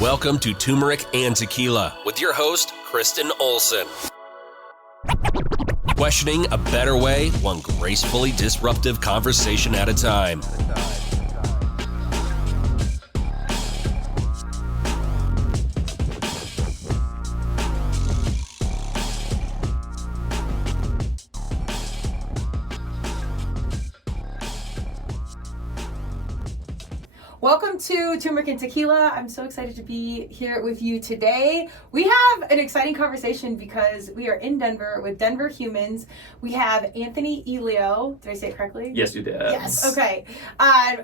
Welcome to Turmeric and Tequila with your host, Kristen Olson. Questioning a better way, one gracefully disruptive conversation at a time. Welcome to Turmeric and Tequila. I'm so excited to be here with you today. We have an exciting conversation because we are in Denver with Denver humans. We have Anthony Elio. Did I say it correctly? Yes, you did. Yes. Okay.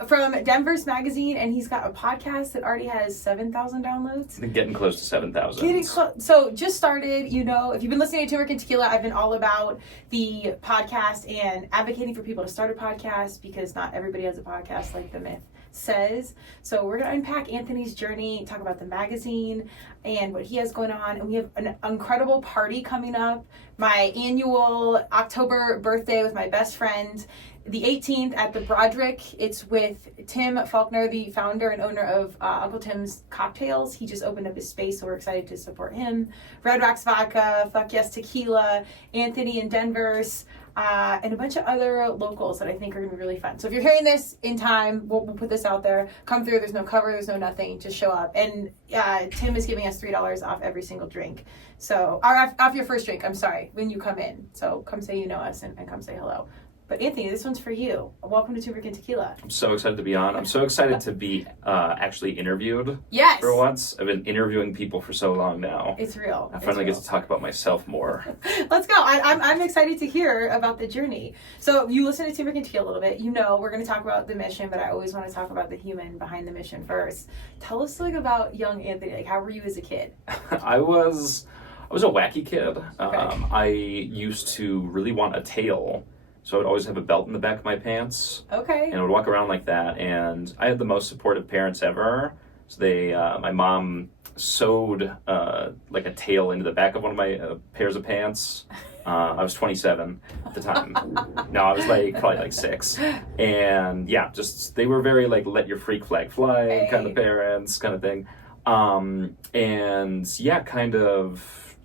From Denverse magazine, and he's got a podcast that already has 7,000 downloads. Getting close to 7,000. Getting close. So just started, you know, if you've been listening to Turmeric and Tequila, I've been all about the podcast and advocating for people to start a podcast because not everybody has a podcast like the myth says. So we're going to unpack Anthony's journey, talk about the magazine and what he has going on. And we have an incredible party coming up. My annual October birthday with my best friend, the 18th at the Broderick. It's with Tim Faulkner, the founder and owner of Uncle Tim's Cocktails. He just opened up his space, so we're excited to support him. Red Rocks Vodka, Fuck Yes Tequila, Anthony in Denverse, and a bunch of other locals that I think are going to be really fun. So if you're hearing this in time, we'll put this out there. Come through. There's no cover. There's no nothing. Just show up. And Tim is giving us $3 off every single drink. So, or off your first drink, I'm sorry, when you come in. So come say you know us and come say hello. But Anthony, this one's for you. Welcome to Turmeric and Tequila. I'm so excited to be on. I'm so excited to be actually interviewed. Yes. For once. I've been interviewing people for so long now. It's real. I finally get to talk about myself more. Let's go. I'm excited to hear about the journey. So you listen to Turmeric and Tequila a little bit. You know we're going to talk about the mission, but I always want to talk about the human behind the mission first. Tell us like about young Anthony. Like how were you as a kid? I was a wacky kid. Okay. I used to really want a tail. So I would always have a belt in the back of my pants. Okay. And I would walk around like that. And I had the most supportive parents ever. So my mom sewed like a tail into the back of one of my pairs of pants. I was 27 at the time. No, I was probably like 6. And yeah, just they were very like let your freak flag fly kind of parents kind of thing. And yeah, kind of.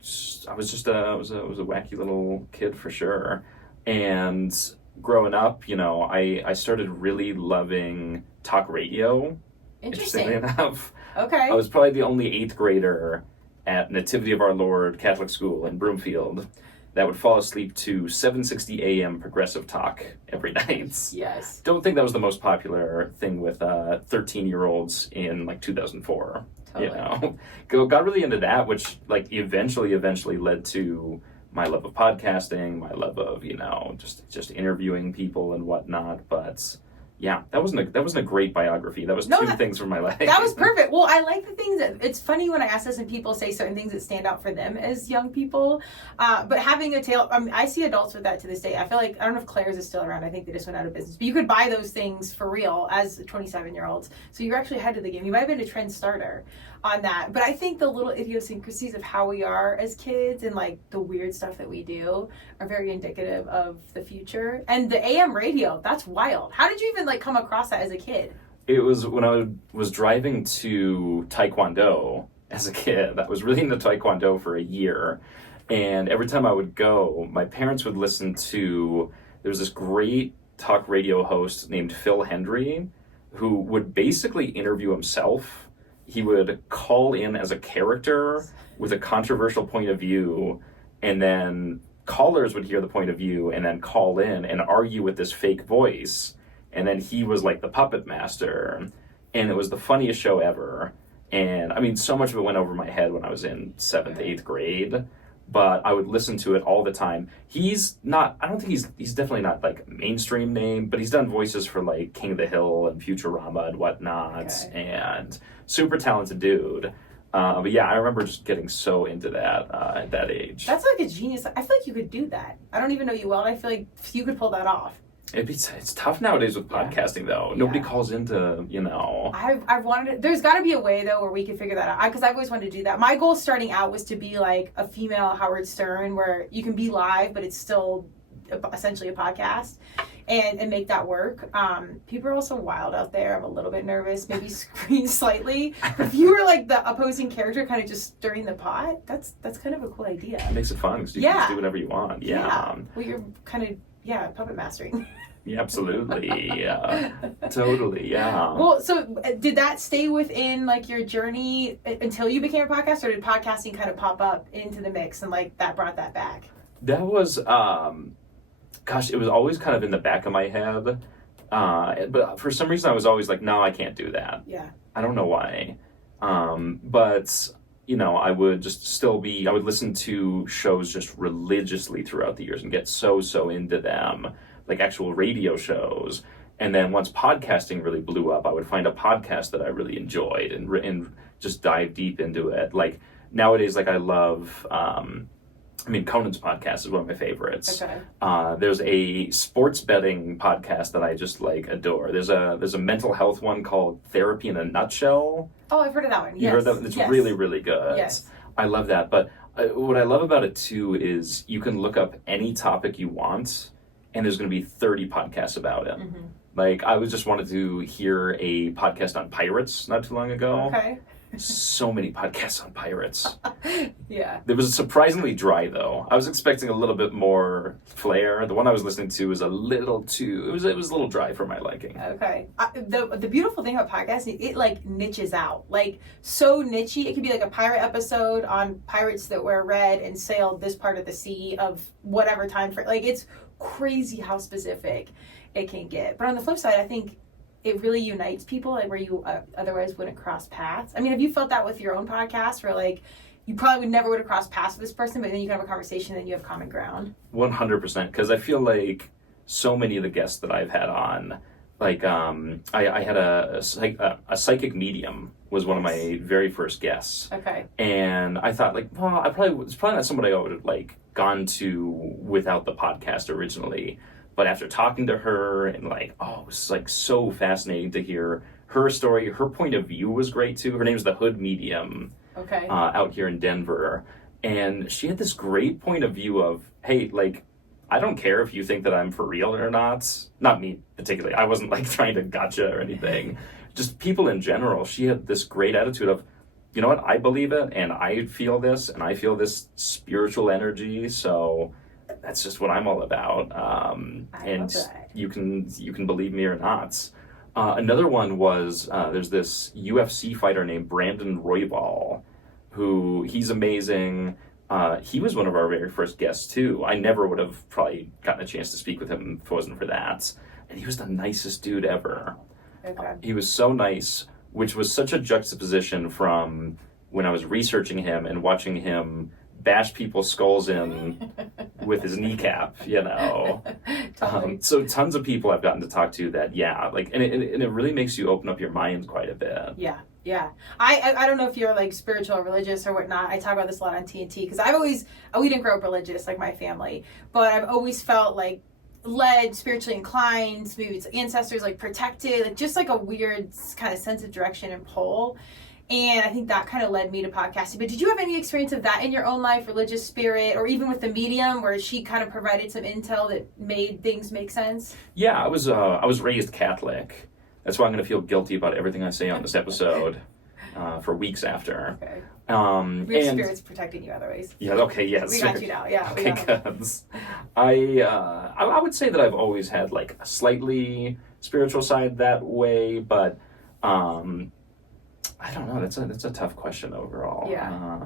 I was a wacky little kid for sure. And growing up, you know, I started really loving talk radio. Interesting. Interestingly enough. Okay. I was probably the only 8th grader at Nativity of Our Lord Catholic School in Broomfield that would fall asleep to 7:60 a.m. progressive talk every night. Yes. Don't think that was the most popular thing with 13-year-olds in like 2004. Totally. You know, got really into that, which like eventually led to my love of podcasting, my love of, you know, just interviewing people and whatnot. But yeah, that wasn't a great biography. That was two things from my life. That was perfect. Well, I like the things that, it's funny when I ask this and people say certain things that stand out for them as young people. But having a tail, I mean, I see adults with that to this day. I feel like, I don't know if Claire's is still around. I think they just went out of business. But you could buy those things for real as 27-year-olds. So you're actually ahead of the game. You might have been a trend starter on that. But I think the little idiosyncrasies of how we are as kids and like the weird stuff that we do are very indicative of the future. And the AM radio, that's wild. How did you even like come across that as a kid? It was when I was driving to Taekwondo as a kid. I was really into Taekwondo for a year. And every time I would go, my parents would listen to, there was this great talk radio host named Phil Hendry who would basically interview himself. He would call in as a character with a controversial point of view, and then callers would hear the point of view and then call in and argue with this fake voice. And then he was like the puppet master, and it was the funniest show ever. And I mean, so much of it went over my head when I was in 7th, 8th grade, but I would listen to it all the time. He's definitely not like a mainstream name, but he's done voices for like King of the Hill and Futurama and whatnot, and super talented dude. But yeah, I remember just getting so into that at that age. That's like a genius. I feel like you could do that. I don't even know you well, and I feel like you could pull that off. It's tough nowadays with podcasting though. Nobody calls into, you know. I've wanted to, there's got to be a way though where we can figure that out, because I've always wanted to do that. My goal starting out was to be like a female Howard Stern, where you can be live but it's still essentially a podcast and make that work. People are also wild out there. I'm a little bit nervous, maybe scream slightly. If you were like the opposing character kind of just stirring the pot, that's kind of a cool idea. It makes it fun because you can just do whatever you want. Yeah. Well, you're kind of, puppet mastering. Yeah, absolutely. Yeah. Totally. Yeah. Well, so did that stay within like your journey until you became a podcast, or did podcasting kind of pop up into the mix and like that brought that back? That was, it was always kind of in the back of my head. But for some reason I was always like, no, I can't do that. Yeah. I don't know why. But, I would just I would listen to shows just religiously throughout the years and get so into them, like actual radio shows. And then once podcasting really blew up, I would find a podcast that I really enjoyed and just dive deep into it. Like nowadays, like I love, Conan's podcast is one of my favorites. Okay. There's a sports betting podcast that I just like adore. There's a mental health one called Therapy in a Nutshell. Oh, I've heard of that one. You heard that? It's really, really good. Yes. I love that. But what I love about it too is you can look up any topic you want, and there's going to be 30 podcasts about it. Mm-hmm. Like I just wanted to hear a podcast on pirates not too long ago. Okay. So many podcasts on pirates. Yeah. It was surprisingly dry though. I was expecting a little bit more flair. The one I was listening to was a little too. It was a little dry for my liking. Okay. The beautiful thing about podcasting, it like niches out, like so nichey. It could be like a pirate episode on pirates that wear red and sailed this part of the sea of whatever time frame. Like it's crazy how specific it can get. But on the flip side, I think it really unites people, like where you otherwise wouldn't cross paths. I mean, have you felt that with your own podcast, where like you probably would have crossed paths with this person, but then you can have a conversation and you have common ground? 100%, because I feel like so many of the guests that I've had on, like I had a psychic medium was one of my very first guests. Okay. And I thought like, well, it's probably not somebody I would have like gone to without the podcast originally. But after talking to her and like, it was like so fascinating to hear her story. Her point of view was great too. Her name's the Hood Medium. Okay. Out here in Denver. And she had this great point of view of, hey, like, I don't care if you think that I'm for real or not. Not me particularly. I wasn't like trying to gotcha or anything. Just people in general. She had this great attitude of, you know what, I believe it and I feel this and I feel this spiritual energy. So that's just what I'm all about. And you can believe me or not. Another one was there's this UFC fighter named Brandon Roybal, who he's amazing. He was one of our very first guests too. I never would have probably gotten a chance to speak with him if it wasn't for that. And he was the nicest dude ever. Okay. He was so nice, which was such a juxtaposition from when I was researching him and watching him bash people's skulls in with his kneecap, Totally. So tons of people I've gotten to talk to that, and it really makes you open up your mind quite a bit. Yeah. I don't know if you're like spiritual or religious or whatnot. I talk about this a lot on TNT because we didn't grow up religious like my family, but I've always felt like led, spiritually inclined, maybe it's ancestors, like protected, like just like a weird kind of sense of direction and pull. And I think that kind of led me to podcasting. But did you have any experience of that in your own life, religious spirit, or even with the medium, where she kind of provided some intel that made things make sense? Yeah, I was raised Catholic. That's why I'm going to feel guilty about everything I say on this episode for weeks after. Okay. We have spirits protecting you otherwise. Yeah. Okay. Yes. We got you now. Yeah. Okay. Good. I would say that I've always had like a slightly spiritual side that way, but I don't know. That's a tough question overall. Yeah.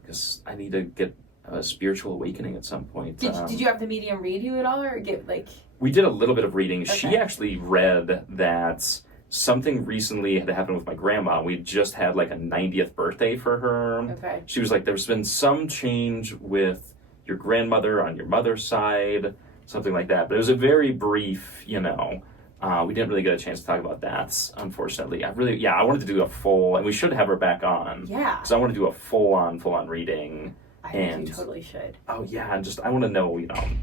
Because I need to get a spiritual awakening at some point. Did you have the medium read you at all, or get like? We did a little bit of reading. Okay. She actually read that something recently had happened with my grandma. We just had like a 90th birthday for her. Okay. She was like, there's been some change with your grandmother on your mother's side, something like that. But it was a very brief, we didn't really get a chance to talk about that, unfortunately. I wanted to do a full, and we should have her back on. Yeah. Because I want to do a full-on reading. I think you totally should. Oh, yeah, I want to know,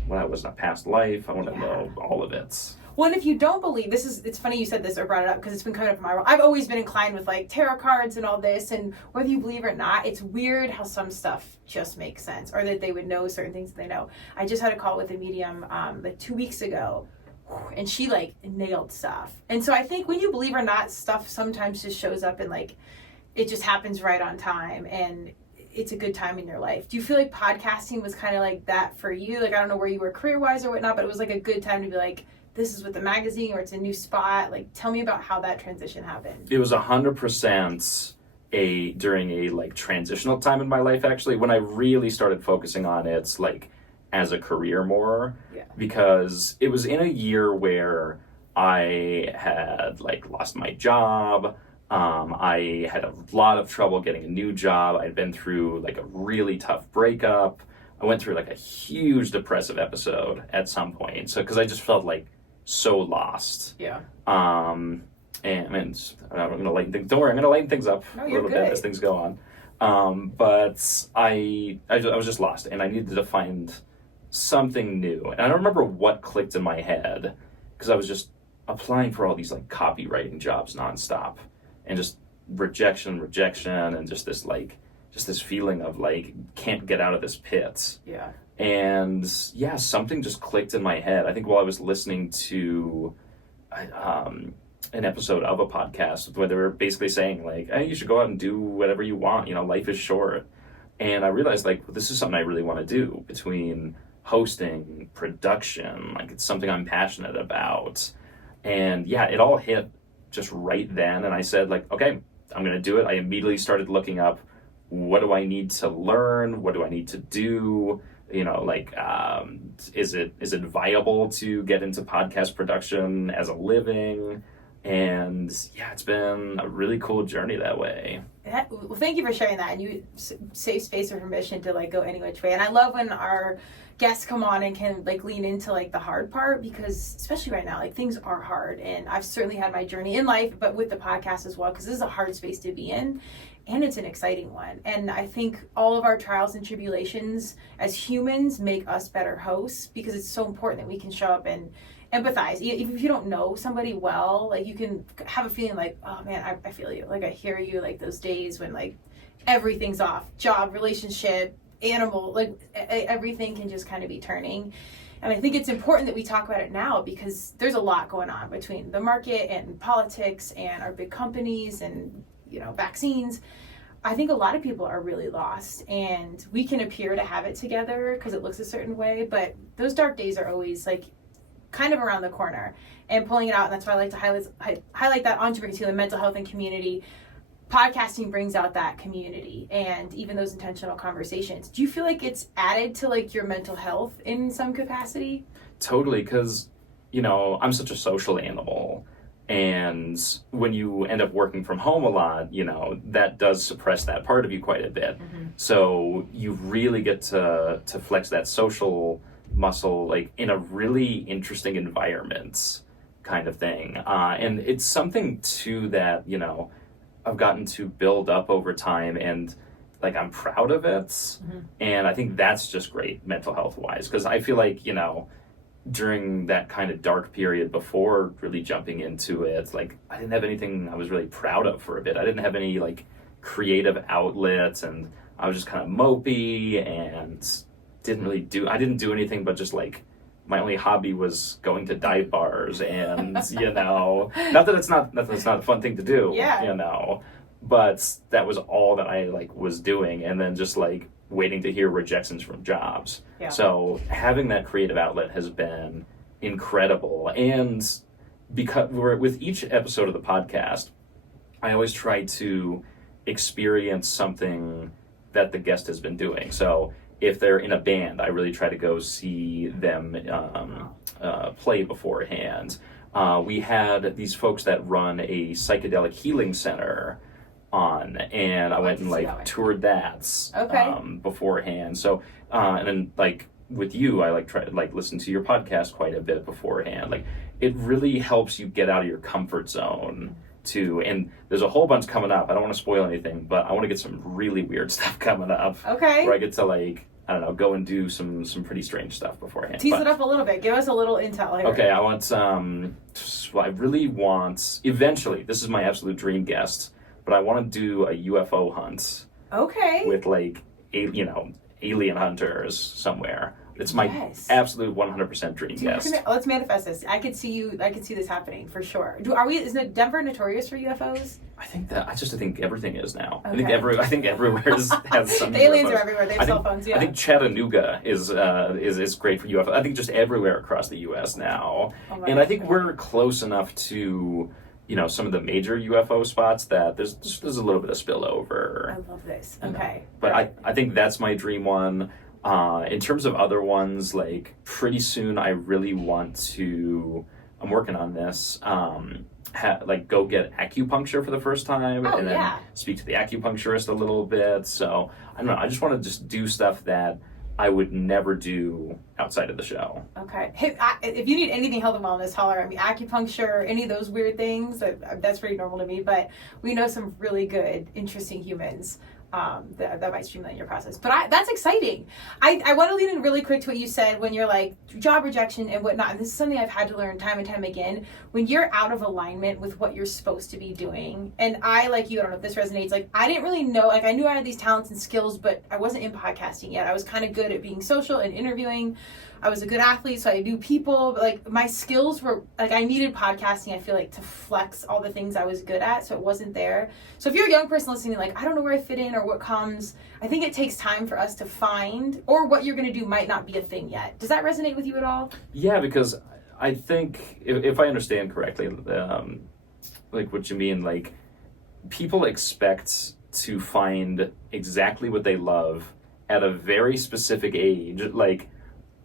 when I was in a past life. I want to know all of it. Well, and if you don't believe, it's funny you said this or brought it up because it's been coming up in my world. I've always been inclined with like tarot cards and all this, and whether you believe or not, it's weird how some stuff just makes sense, or that they would know certain things that they know. I just had a call with a medium like 2 weeks ago, and she like nailed stuff. And so I think when you believe or not, stuff sometimes just shows up and like it just happens right on time, and it's a good time in your life. Do you feel like podcasting was kind of like that for you? Like, I don't know where you were career-wise or whatnot, but it was like a good time to be like, this is with the magazine or it's a new spot. Like, tell me about how that transition happened. It was 100% during a like transitional time in my life, actually, when I really started focusing on it like as a career more. Yeah. Because it was in a year where I had like lost my job. I had a lot of trouble getting a new job. I'd been through like a really tough breakup. I went through like a huge depressive episode at some point. So, because I just felt like so lost. Yeah. And I'm gonna lighten don't worry, I'm gonna lighten things up a little bit as things go on. But I was just lost, and I needed to find something new. And I don't remember what clicked in my head, because I was just applying for all these like copywriting jobs nonstop. And just rejection, and just this feeling of like, can't get out of this pit. Yeah. And yeah, something just clicked in my head. I think while I was listening to an episode of a podcast where they were basically saying like, hey, you should go out and do whatever you want. You know, life is short. And I realized like, this is something I really want to do, between hosting, production. Like, it's something I'm passionate about. And yeah, it all hit just right then, and I said like, okay, I'm gonna do it. I immediately started looking up, what do I need to learn, what do I need to do, you know, like is it viable to get into podcast production as a living? And yeah, it's been a really cool journey that way. Well, thank you for sharing that, and you save space or permission to like go any which way. And I love when our guests come on and can like lean into like the hard part, because especially right now, like things are hard, and I've certainly had my journey in life, but with the podcast as well, because this is a hard space to be in, and it's an exciting one. And I think all of our trials and tribulations as humans make us better hosts, because it's so important that we can show up and empathize. Even if you don't know somebody well, like you can have a feeling like, oh man, I feel you. Like I hear you, like those days when like everything's off, job, relationship, animal, like everything can just kind of be turning. And I think it's important that we talk about it now, because there's a lot going on between the market and politics and our big companies and, you know, vaccines. I think a lot of people are really lost, and we can appear to have it together because it looks a certain way, but those dark days are always like kind of around the corner, and pulling it out. And that's why I like to highlight that on Tequila, mental health and community. Podcasting brings out that community and even those intentional conversations. Do you feel like it's added to like your mental health in some capacity? Totally, because, you know, I'm such a social animal, and when you end up working from home a lot, you know, that does suppress that part of you quite a bit. Mm-hmm. So you really get to flex that social muscle like in a really interesting environment kind of thing. And it's something too that, you know, I've gotten to build up over time, and like I'm proud of it. Mm-hmm. And I think that's just great mental health wise, because I feel like, you know, during that kind of dark period before really jumping into it, like I didn't have anything I was really proud of for a bit. I didn't have any like creative outlets, and I was just kind of mopey and I didn't do anything but just like, my only hobby was going to dive bars, and you know, not that it's not a fun thing to do, yeah, you know, but that was all that I like was doing, and then just like waiting to hear rejections from jobs. Yeah. So having that creative outlet has been incredible, and because with each episode of the podcast, I always try to experience something that the guest has been doing. So if they're in a band, I really try to go see them play beforehand. We had these folks that run a psychedelic healing center on, and I went and like toured that beforehand. So and then like with you, I like try to like listen to your podcast quite a bit beforehand. Like it really helps you get out of your comfort zone too. And there's a whole bunch coming up. I don't want to spoil anything, but I want to get some really weird stuff coming up. Okay. Where I get to like I don't know, go and do some pretty strange stuff beforehand. Tease it up a little bit. Give us a little intel here. Okay, I want well, I really want, eventually, this is my absolute dream guest, but I want to do a UFO hunt. Okay. With like, alien hunters somewhere. It's my absolute 100% dream guest. Let's manifest this. I could see this happening for sure. Isn't Denver notorious for UFOs? I think everything is now. Okay. I think everywhere has some. The aliens are everywhere. They have cell phones. Yeah. I think Chattanooga is great for UFO. I think just everywhere across the U.S. now, and I think we're close enough to some of the major UFO spots that there's a little bit of spillover. I love this. Okay. But I think that's my dream one. In terms of other ones, like pretty soon I really want to. I'm working on this. Go get acupuncture for the first time, and then speak to the acupuncturist a little bit. So I don't know. I just want to just do stuff that I would never do outside of the show. Okay. Hey, if you need anything health and wellness, holler at me. Acupuncture, any of those weird things, that's pretty normal to me. But we know some really good, interesting humans that might streamline your process. But that's exciting. I want to lean in really quick to what you said when you're like job rejection and whatnot. And this is something I've had to learn time and time again. When you're out of alignment with what you're supposed to be doing, and I, like you, I don't know if this resonates, like I didn't really know, like I knew I had these talents and skills, but I wasn't in podcasting yet. I was kind of good at being social and interviewing. I was a good athlete, so I knew people, but like my skills were, like I needed podcasting, I feel like, to flex all the things I was good at, so it wasn't there. So if you're a young person listening, like, I don't know where I fit in or what comes, I think it takes time for us to find, or what you're going to do might not be a thing yet. Does that resonate with you at all? Yeah, because I think, if I understand correctly, like what you mean, like, people expect to find exactly what they love at a very specific age, like,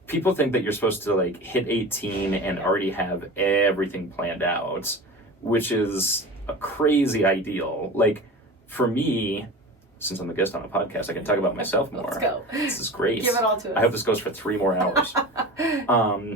people think that you're supposed to like hit 18 and already have everything planned out, which is a crazy ideal. Like for me, since I'm a guest on a podcast, I can talk about myself more. Let's go. This is great. Give it all to us. I hope this goes for 3 more hours.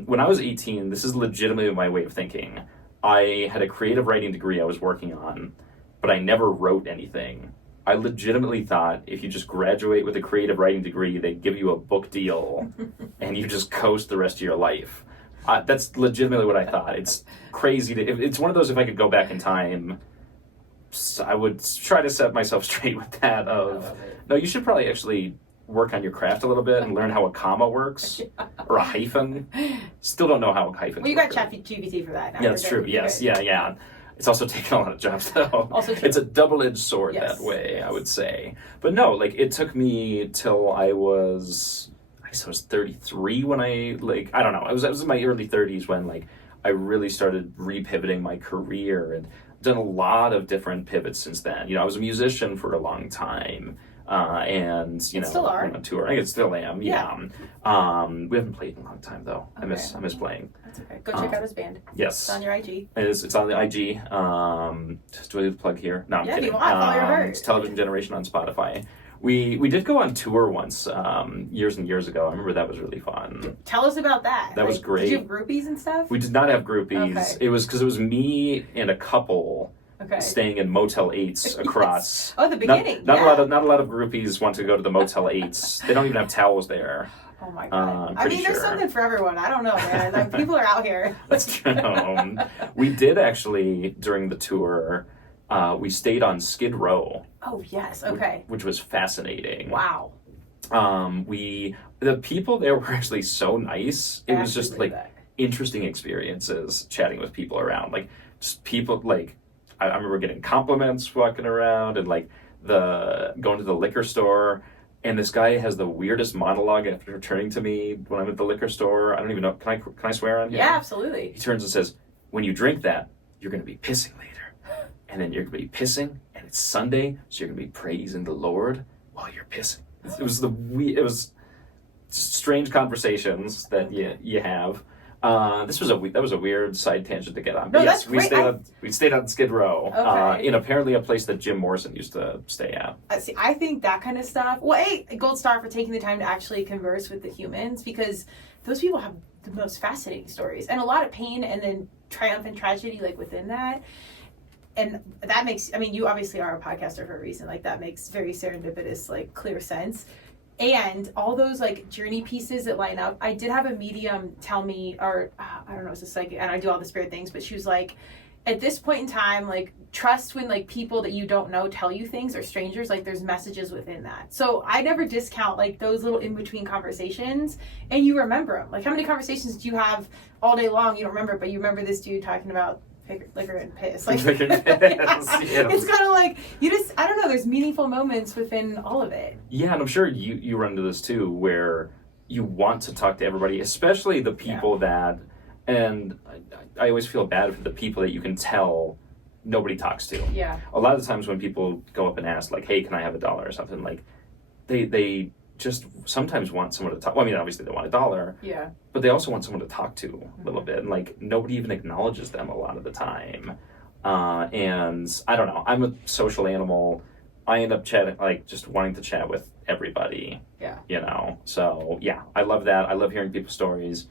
When I was 18, this is legitimately my way of thinking. I had a creative writing degree I was working on, but I never wrote anything. I legitimately thought if you just graduate with a creative writing degree, they'd give you a book deal and you just coast the rest of your life. That's legitimately what I thought. It's crazy. It's one of those, if I could go back in time, I would try to set myself straight with that of, no, you should probably actually work on your craft a little bit and learn how a comma works or a hyphen. Still don't know how a hyphen works. Well, you got ChatGPT for that now. Yeah, that's true. Yes. Yeah. It's also taken a lot of jobs, though. Also true. It's a double-edged sword that way, I would say. But no, like, it took me till I was 33 when I don't know. I was in my early 30s when, like, I really started re-pivoting my career and done a lot of different pivots since then. I was a musician for a long time. And still are. On tour. I still am. Yeah. We haven't played in a long time though. Okay. I miss playing. That's okay. Go check out his band. Yes. It's on your IG. It's on the IG. Just do a plug here. No, I'm kidding. You want, follow your heart. It's Television Generation on Spotify. We did go on tour once years and years ago. I remember that was really fun. Tell us about that. That was great. Did you have groupies and stuff? We did not have groupies. Okay. It was because it was me and a couple. Okay. Staying in Motel 8s across. Yes. Oh, the beginning. Not a lot of groupies want to go to the Motel 8s. They don't even have towels there. Oh my god! There's something for everyone. I don't know, man. Like, people are out here. That's true. We did actually during the tour. We stayed on Skid Row. Oh yes. Okay. Which was fascinating. Wow. The people there were actually so nice. It was just like interesting experiences chatting with people around. Like just people like. I remember getting compliments walking around and like going to the liquor store, and this guy has the weirdest monologue after turning to me when I'm at the liquor store. I don't even know. Can I swear on here? Yeah, absolutely. He turns and says, "When you drink that, you're going to be pissing later, and then you're going to be pissing, and it's Sunday, so you're going to be praising the Lord while you're pissing." It was strange conversations that you have. That was a weird side tangent to get on. But no, yes, that's we stayed on Skid Row, okay. In apparently a place that Jim Morrison used to stay at. See, I think that kind of stuff. Well, a gold star for taking the time to actually converse with the humans, because those people have the most fascinating stories and a lot of pain and then triumph and tragedy like within that. And that makes, you obviously are a podcaster for a reason. Like, that makes very serendipitous, like, clear sense. And all those like journey pieces that line up. I did have a medium tell me, or I don't know, it's a psychic, and I do all the spirit things, but she was like, at this point in time, like, trust when like people that you don't know tell you things, or strangers, like there's messages within that. So I never discount like those little in between conversations, and you remember them. Like, how many conversations do you have all day long you don't remember, but you remember this dude talking about liquor and piss? Like, Liquor and piss, yeah. It's kind of like, you just, I don't know, there's meaningful moments within all of it. Yeah, and I'm sure you run into this too, where you want to talk to everybody, especially the people that, and I always feel bad for the people that you can tell nobody talks to. Yeah. A lot of the times when people go up and ask, like, hey, can I have $1 or something, like, they just sometimes want someone to talk. Well, I mean, obviously they want $1. Yeah. But they also want someone to talk to a little bit. And, like, nobody even acknowledges them a lot of the time. And I don't know. I'm a social animal. I end up chatting, like, just wanting to chat with everybody. Yeah. You know? So, yeah, I love that. I love hearing people's stories.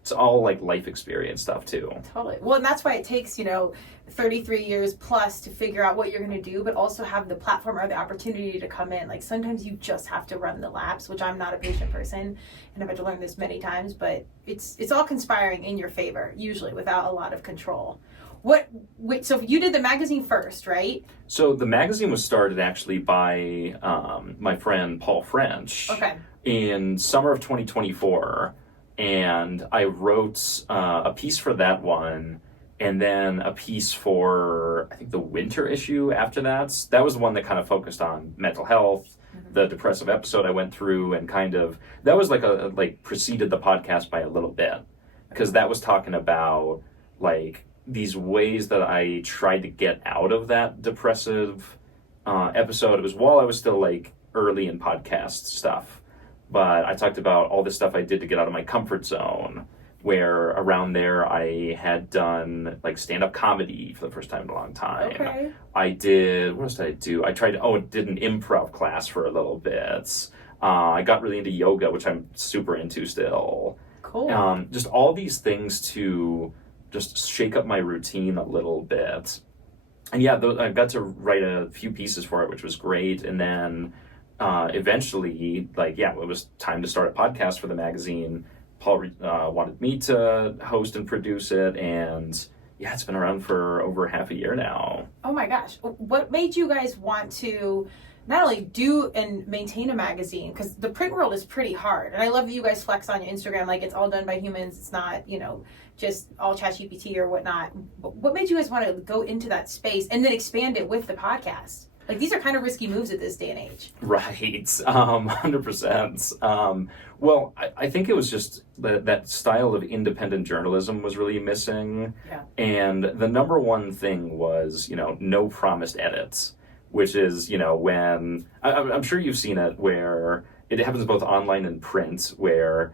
It's all, like, life experience stuff, too. Totally. Well, and that's why it takes, 33 years plus to figure out what you're going to do, but also have the platform or the opportunity to come in. Like, sometimes you just have to run the laps, which I'm not a patient person, and I've had to learn this many times, but it's all conspiring in your favor, usually, without a lot of control. So you did the magazine first, right? So the magazine was started, actually, by my friend Paul French. Okay. In summer of 2024. And I wrote a piece for that one, and then a piece for, I think, the winter issue after that. That was the one that kind of focused on mental health, the depressive episode I went through, and kind of, that was like preceded the podcast by a little bit, because that was talking about, like, these ways that I tried to get out of that depressive episode. It was while I was still, like, early in podcast stuff. But I talked about all the stuff I did to get out of my comfort zone, where around there I had done, like, stand-up comedy for the first time in a long time. Okay. I did, what else did I do? I did an improv class for a little bit. I got really into yoga, which I'm super into still. Cool. Just all these things to just shake up my routine a little bit. And yeah, I got to write a few pieces for it, which was great. And then eventually, like, yeah, it was time to start a podcast for the magazine. Paul wanted me to host and produce it, and yeah, it's been around for over half a year now. Oh my gosh. What made you guys want to not only do and maintain a magazine, because the print world is pretty hard, and I love that you guys flex on your Instagram, like, it's all done by humans, it's not, just all ChatGPT or whatnot. What made you guys want to go into that space and then expand it with the podcast? Like, these are kind of risky moves at this day and age. Right, 100%. Well, I think it was just that style of independent journalism was really missing. Yeah. And the number one thing was, no promised edits, which is, when, I'm sure you've seen it, where it happens both online and print, where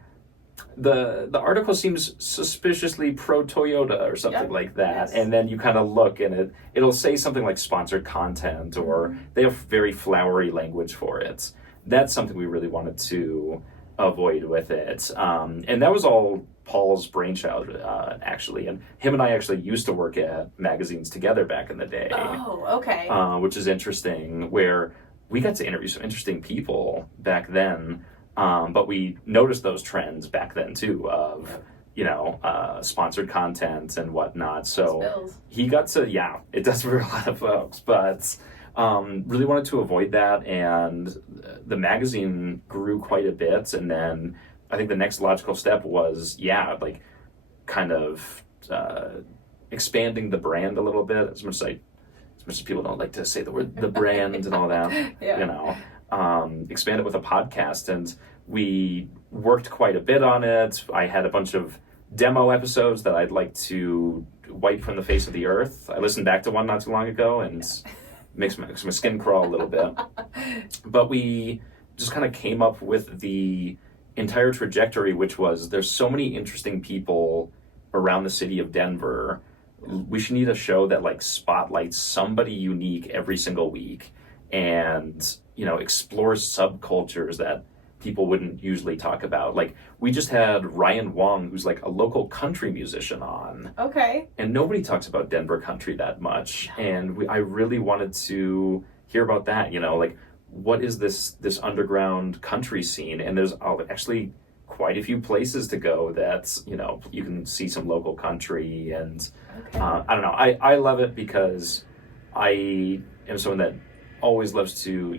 the article seems suspiciously pro-Toyota or something like that. Yes. And then you kind of look and it'll say something like sponsored content, or they have very flowery language for it. That's something we really wanted to avoid with it. And that was all Paul's brainchild, actually. And him and I actually used to work at magazines together back in the day. Oh, okay. Which is interesting, where we got to interview some interesting people back then. But we noticed those trends back then too of, sponsored content and whatnot. So he got to, it does for a lot of folks, but really wanted to avoid that. And the magazine grew quite a bit. And then I think the next logical step was, kind of expanding the brand a little bit, as much as people don't like to say the word, the brand and all that, expand it with a podcast. And we worked quite a bit on it. I had a bunch of demo episodes that I'd like to wipe from the face of the earth. I listened back to one not too long ago, and makes my skin crawl a little bit. But we just kind of came up with the entire trajectory, which was, there's so many interesting people around the city of Denver. We should need a show that, like, spotlights somebody unique every single week, and explores subcultures that people wouldn't usually talk about. Like, we just had Ryan Wong, who's, like, a local country musician on. Okay. And nobody talks about Denver country that much. And I really wanted to hear about that, like, what is this underground country scene? And there's actually quite a few places to go that's, you know, you can see some local country. And I don't know, I love it because I am someone that always loves to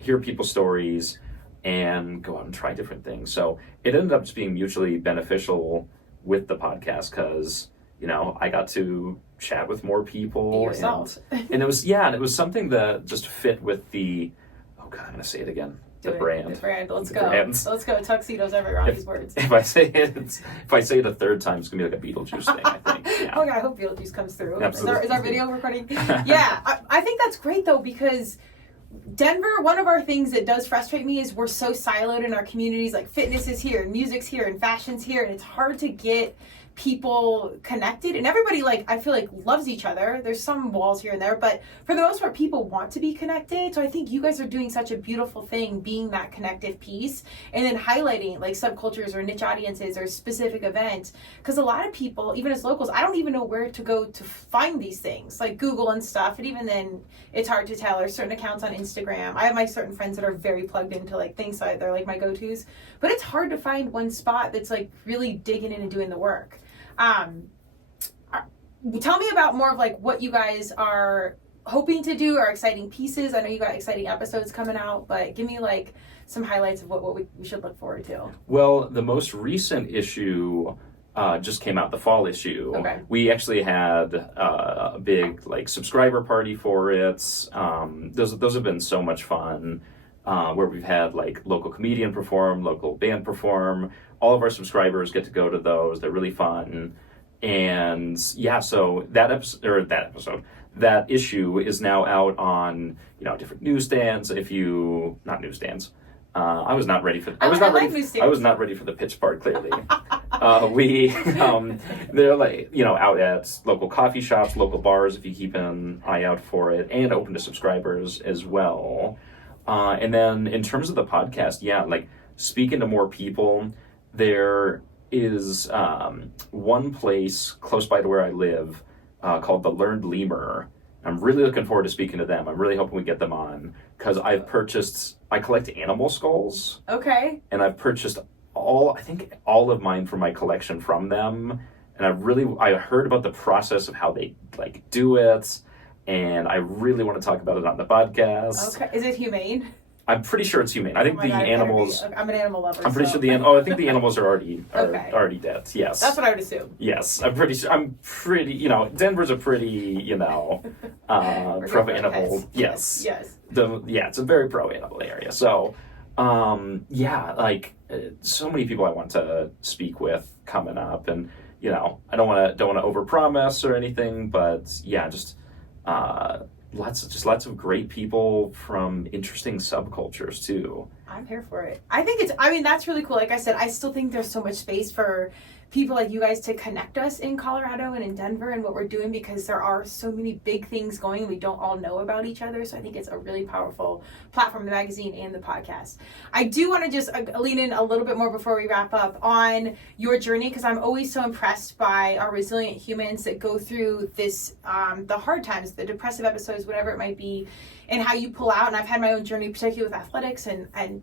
hear people's stories and go out and try different things. So it ended up just being mutually beneficial with the podcast because, you know, I got to chat with more people. And it was something that just fit with the, oh God, I'm going to say it again. The brand. Let's go. Let's go. Tuxedos everywhere on these words. If I say it a third time, it's going to be like a Beetlejuice thing, I think. Yeah. Oh, God, I hope Beetlejuice comes through. Absolutely. Is our video recording? Yeah. I think that's great, though, because Denver, one of our things that does frustrate me is we're so siloed in our communities. Like, fitness is here, and music's here, and fashion's here, and it's hard to get people connected, and everybody, like, I feel like loves each other. There's some walls here and there, but for the most part people want to be connected. So I think you guys are doing such a beautiful thing, being that connective piece and then highlighting like subcultures or niche audiences or specific events, because a lot of people, even as locals, I don't even know where to go to find these things, like Google and stuff, and even then it's hard to tell. Or certain accounts on Instagram, I have my certain friends that are very plugged into like things, so they're like my go-tos, but it's hard to find one spot that's like really digging in and doing the work. Tell me about more of like what you guys are hoping to do or exciting pieces. I know you got exciting episodes coming out, but give me like some highlights of what we should look forward to. Well, the most recent issue just came out, the fall issue. Okay. We actually had a big like subscriber party for it. Those have been so much fun, where we've had like local comedian perform, local band perform. All of our subscribers get to go to those. They're really fun. And yeah, so that issue is now out on, you know, different newsstands. Not newsstands. I was not ready for the pitch part, clearly. They're like, you know, out at local coffee shops, local bars, if you keep an eye out for it, and open to subscribers as well. And then in terms of the podcast, like speaking to more people, there is one place close by to where I live called the Learned Lemur. I'm really looking forward to speaking to them. I'm really hoping we get them on because I collect animal skulls. Okay. And I've purchased all of mine from my collection from them. And I heard about the process of how they like do it. And I really want to talk about it on the podcast. Okay. Is it humane? I'm pretty sure it's humane. I think animals. I'm an animal lover. I'm pretty sure I think the animals are already already dead. Yes. That's what I would assume. Yes, I'm pretty. You know, Denver's a pretty, you know, pro animal. Yes. Yes. It's a very pro animal area. So, so many people I want to speak with coming up, and you know, I don't want to overpromise or anything, but yeah, just. Lots of great people from interesting subcultures too. I'm here for it. That's really cool. Like I said, I still think there's so much space for people like you guys to connect us in Colorado and in Denver and what we're doing, because there are so many big things going and we don't all know about each other. So I think it's a really powerful platform, the magazine and the podcast. I do want to just lean in a little bit more before we wrap up on your journey, because I'm always so impressed by our resilient humans that go through this, the hard times, the depressive episodes, whatever it might be, and how you pull out. And I've had my own journey, particularly with athletics and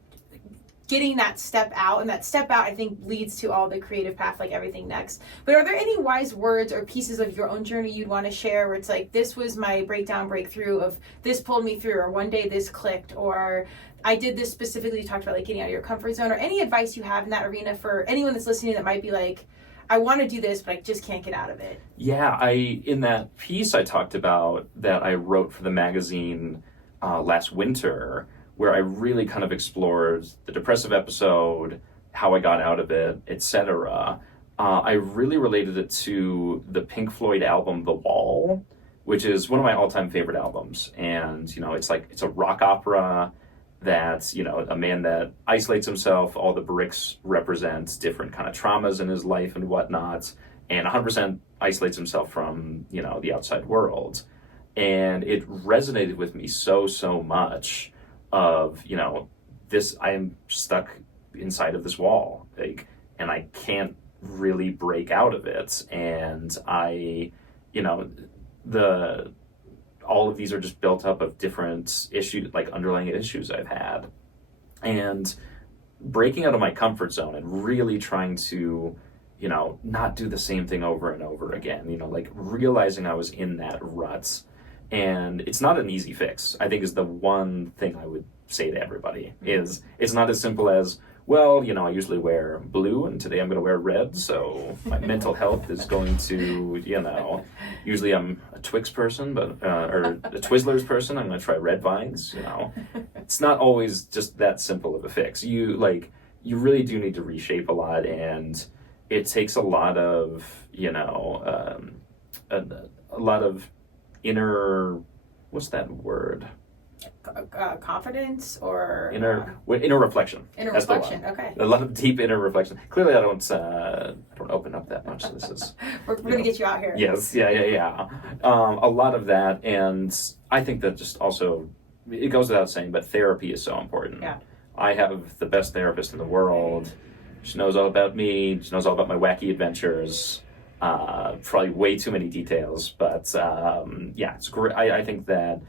getting that step out, and that step out I think leads to all the creative path, like everything next. But are there any wise words or pieces of your own journey you'd want to share where it's like, this was my breakthrough of this pulled me through, or one day this clicked, or I did this specifically? You talked about like getting out of your comfort zone, or any advice you have in that arena for anyone that's listening that might be like, I want to do this but I just can't get out of it. Yeah, in that piece I talked about that I wrote for the magazine last winter, where I really kind of explored the depressive episode, how I got out of it, etc. I really related it to the Pink Floyd album The Wall, which is one of my all-time favorite albums. And, you know, it's a rock opera that's, you know, a man that isolates himself. All the bricks represent different kind of traumas in his life and whatnot, and 100% isolates himself from, you know, the outside world. And it resonated with me so much of, you know, I am stuck inside of this wall, like, and I can't really break out of it. And I, you know, all of these are just built up of different issues, like underlying issues I've had. And breaking out of my comfort zone and really trying to, not do the same thing over and over again, like realizing I was in that rut. And it's not an easy fix, I think, is the one thing I would say to everybody, is it's not as simple as, well, I usually wear blue and today I'm going to wear red, so my mental health is going to, usually I'm a Twix person, or a Twizzlers person, I'm going to try red vines, It's not always just that simple of a fix. You really do need to reshape a lot, and it takes a lot of, a lot of inner, what's that word? Confidence or inner reflection. Inner reflection. Okay. A lot of deep inner reflection. Clearly, I don't open up that much. So this is we're gonna get you out here. Yes. Yeah. A lot of that, and I think that just also it goes without saying, but therapy is so important. Yeah. I have the best therapist in the world. She knows all about me. She knows all about my wacky adventures. Probably way too many details, but it's great. I think that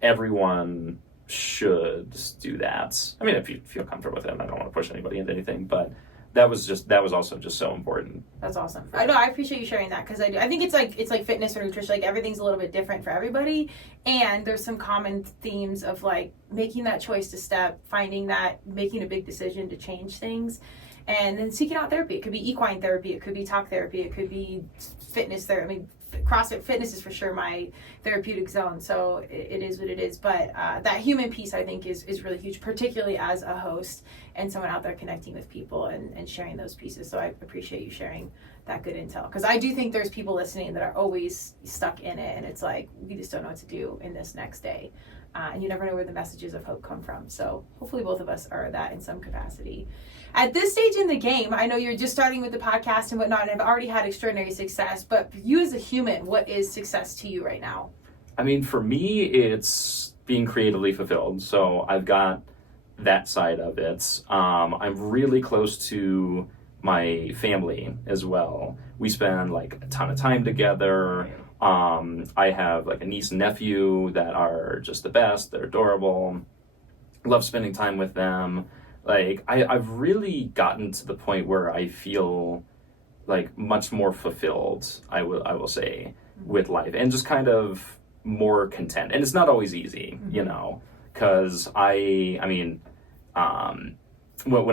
everyone should do that. I mean, if you feel comfortable with it, I don't want to push anybody into anything, but that was also just so important. That's awesome. I know, I appreciate you sharing that, because I think it's like fitness or nutrition. Like, everything's a little bit different for everybody, and there's some common themes of like making that choice to step, making a big decision to change things, and then seeking out therapy. It could be equine therapy, it could be talk therapy, it could be fitness therapy. I mean, CrossFit fitness is for sure my therapeutic zone, so it is what it is. But that human piece, I think, is really huge, particularly as a host and someone out there connecting with people and sharing those pieces. So I appreciate you sharing that good intel, because I do think there's people listening that are always stuck in it, and it's like, we just don't know what to do in this next day. And you never know where the messages of hope come from. So hopefully both of us are that in some capacity. At this stage in the game, I know you're just starting with the podcast and whatnot, and have already had extraordinary success, but for you as a human, what is success to you right now? I mean, for me, it's being creatively fulfilled. So I've got that side of it. I'm really close to my family as well. We spend like a ton of time together. I have like a niece and nephew that are just the best. They're adorable. Love spending time with them. Like, I've really gotten to the point where I feel like much more fulfilled, I will say, with life, and just kind of more content. And it's not always easy, because when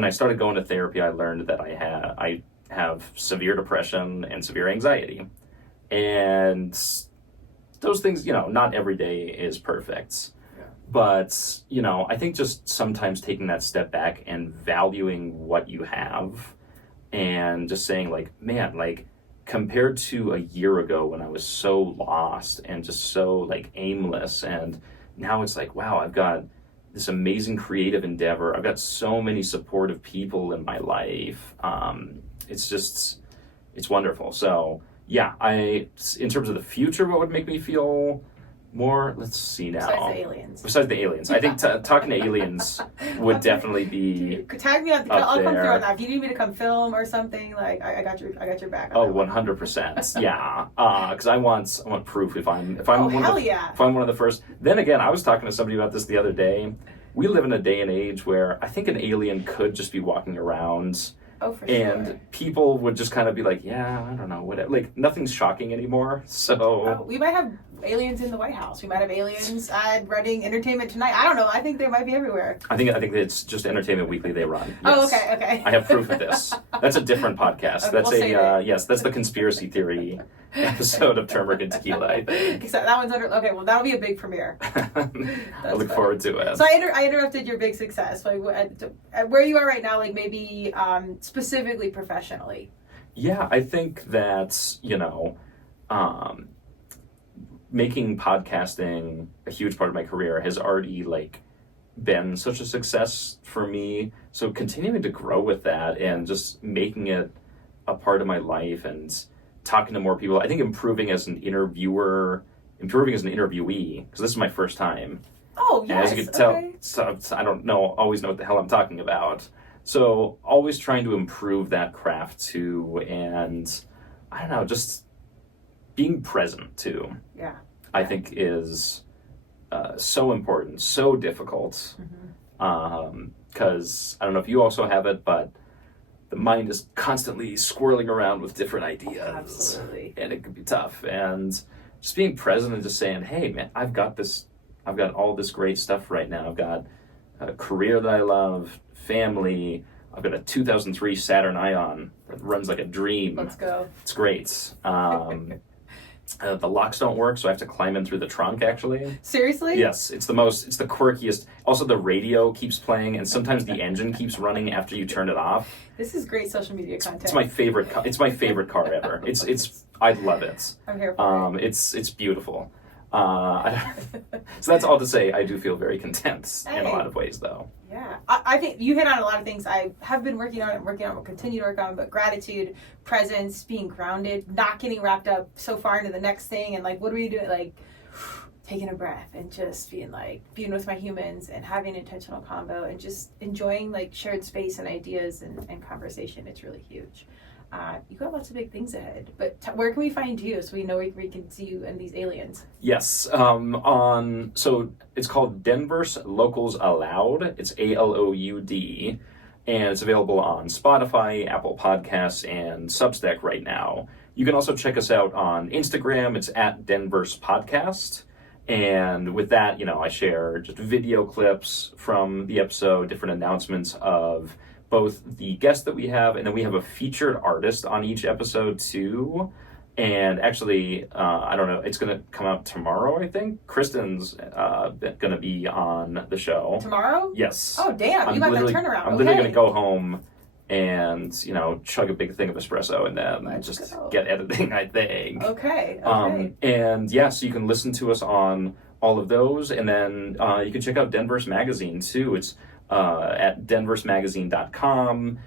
I started going to therapy, I learned that I have severe depression and severe anxiety. And those things, not every day is perfect. But, I think just sometimes taking that step back and valuing what you have, and just saying like, man, like, compared to a year ago when I was so lost and just so like aimless, and now it's like, wow, I've got this amazing creative endeavor. I've got so many supportive people in my life. It's wonderful. So yeah, in terms of the future, what would make me feel more, let's see now. Besides the aliens. I think talking to aliens would definitely be tag me on. I'll come through on that. If you need me to come film or something, like, I got your back. Oh, 100%. Yeah. Because I want proof if I'm if I'm one of the first. Then again, I was talking to somebody about this the other day. We live in a day and age where I think an alien could just be walking around. Oh, for and sure. People would just kind of be like, yeah, I don't know, whatever. Like, nothing's shocking anymore. So we might have aliens in the White House. We might have aliens running Entertainment Tonight. I don't know. I think they might be everywhere. I think it's just Entertainment Weekly they run. Yes. Oh, okay. I have proof of this. That's a different podcast. Okay, That's the conspiracy theory episode of Turmeric and Tequila, I think. So that one's under. Okay, well, that'll be a big premiere. I look forward to it. So I interrupted your big success. Like, where you are right now, like maybe specifically professionally. Yeah, I think that making podcasting a huge part of my career has already like been such a success for me. So continuing to grow with that and just making it a part of my life and talking to more people. I think improving as an interviewee, because this is my first time. Oh, yes. And as you can tell, so I don't always know what the hell I'm talking about. So always trying to improve that craft too, and I don't know, just being present too. Yeah. I think is so important, so difficult. Because I don't know if you also have it, but the mind is constantly swirling around with different ideas. Absolutely. And it can be tough. And just being present and just saying, hey, man, I've got all this great stuff right now. I've got a career that I love, family. I've got a 2003 Saturn Ion that runs like a dream. Let's go. It's great. The locks don't work, so I have to climb in through the trunk, actually. Seriously? Yes, it's the quirkiest. Also, the radio keeps playing, and sometimes the engine keeps running after you turn it off. This is great social media content. It's my favorite. It's my favorite car ever. I love it. I'm here for it. It's beautiful. So that's all to say, I do feel very content in a lot of ways, though. Yeah, I think you hit on a lot of things I have been working on, will continue to work on, but gratitude, presence, being grounded, not getting wrapped up so far into the next thing, and like, what are we doing? Like, taking a breath and just being with my humans and having intentional convo and just enjoying like shared space and ideas and conversation. It's really huge. You got lots of big things ahead, but where can we find you so we know where we can see you and these aliens? Yes, so it's called Denverse Locals Aloud. It's ALOUD, and it's available on Spotify, Apple Podcasts, and Substack right now. You can also check us out on Instagram. It's at Denverse Podcast. And with that, I share just video clips from the episode, different announcements of both the guests that we have, and then we have a featured artist on each episode too. And actually, I don't know, it's going to come out tomorrow, I think. Kristen's going to be on the show. Tomorrow? Yes. Oh, damn. You got that turnaround. I'm literally going to go home and, chug a big thing of espresso and then get editing, I think. Okay. And yeah, so you can listen to us on all of those. And then you can check out Denverse Magazine too. It's at denversemagazine.com.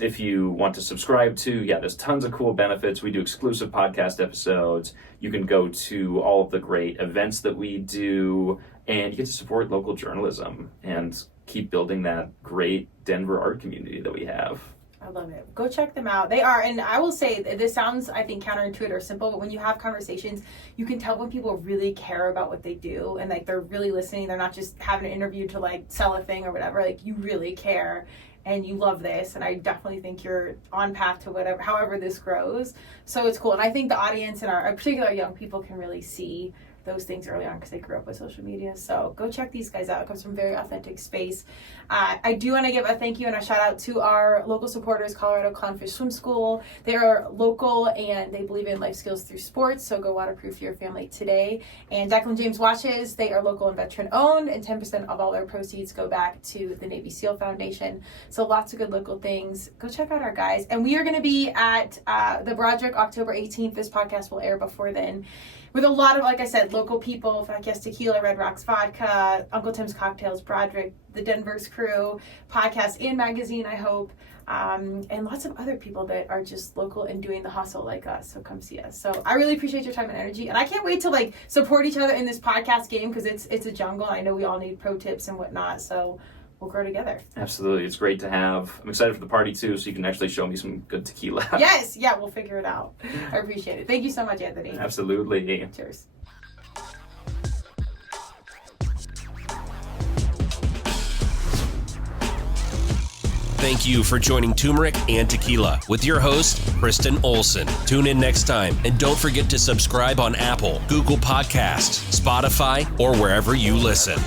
If you want to subscribe to, there's tons of cool benefits. We do exclusive podcast episodes. You can go to all of the great events that we do, and you get to support local journalism and keep building that great Denver art community that we have. I love it. Go check them out. They are, and I will say, this sounds, I think, counterintuitive or simple, but when you have conversations, you can tell when people really care about what they do, and like they're really listening. They're not just having an interview to like sell a thing or whatever. Like, you really care, and you love this, and I definitely think you're on path to however this grows. So it's cool, and I think the audience and our particular young people can really see those things early on because they grew up with social media. So go check these guys out. It comes from a very authentic space. I do want to give a thank you and a shout out to our local supporters, Colorado Clownfish Swim School. They are local and they believe in life skills through sports. So go waterproof your family today. And Declan James Watches, they are local and veteran owned, and 10% of all their proceeds go back to the Navy SEAL Foundation. So lots of good local things. Go check out our guys. And we are going to be at the Broderick October 18th. This podcast will air before then, with a lot of, like I said, local people. Tequila, Red Rocks Vodka, Uncle Tim's Cocktails, Broderick, the Denverse crew, podcast and magazine, I hope, and lots of other people that are just local and doing the hustle like us. So come see us. So I really appreciate your time and energy, and I can't wait to like support each other in this podcast game because it's a jungle. I know we all need pro tips and whatnot. So we'll grow together. Absolutely. It's great to have. I'm excited for the party too, so you can actually show me some good tequila. Yes. Yeah, we'll figure it out. I appreciate it. Thank you so much, Anthony. Absolutely. Cheers. Thank you for joining Turmeric and Tequila with your host, Kristen Olson. Tune in next time, and don't forget to subscribe on Apple, Google Podcasts, Spotify, or wherever you listen.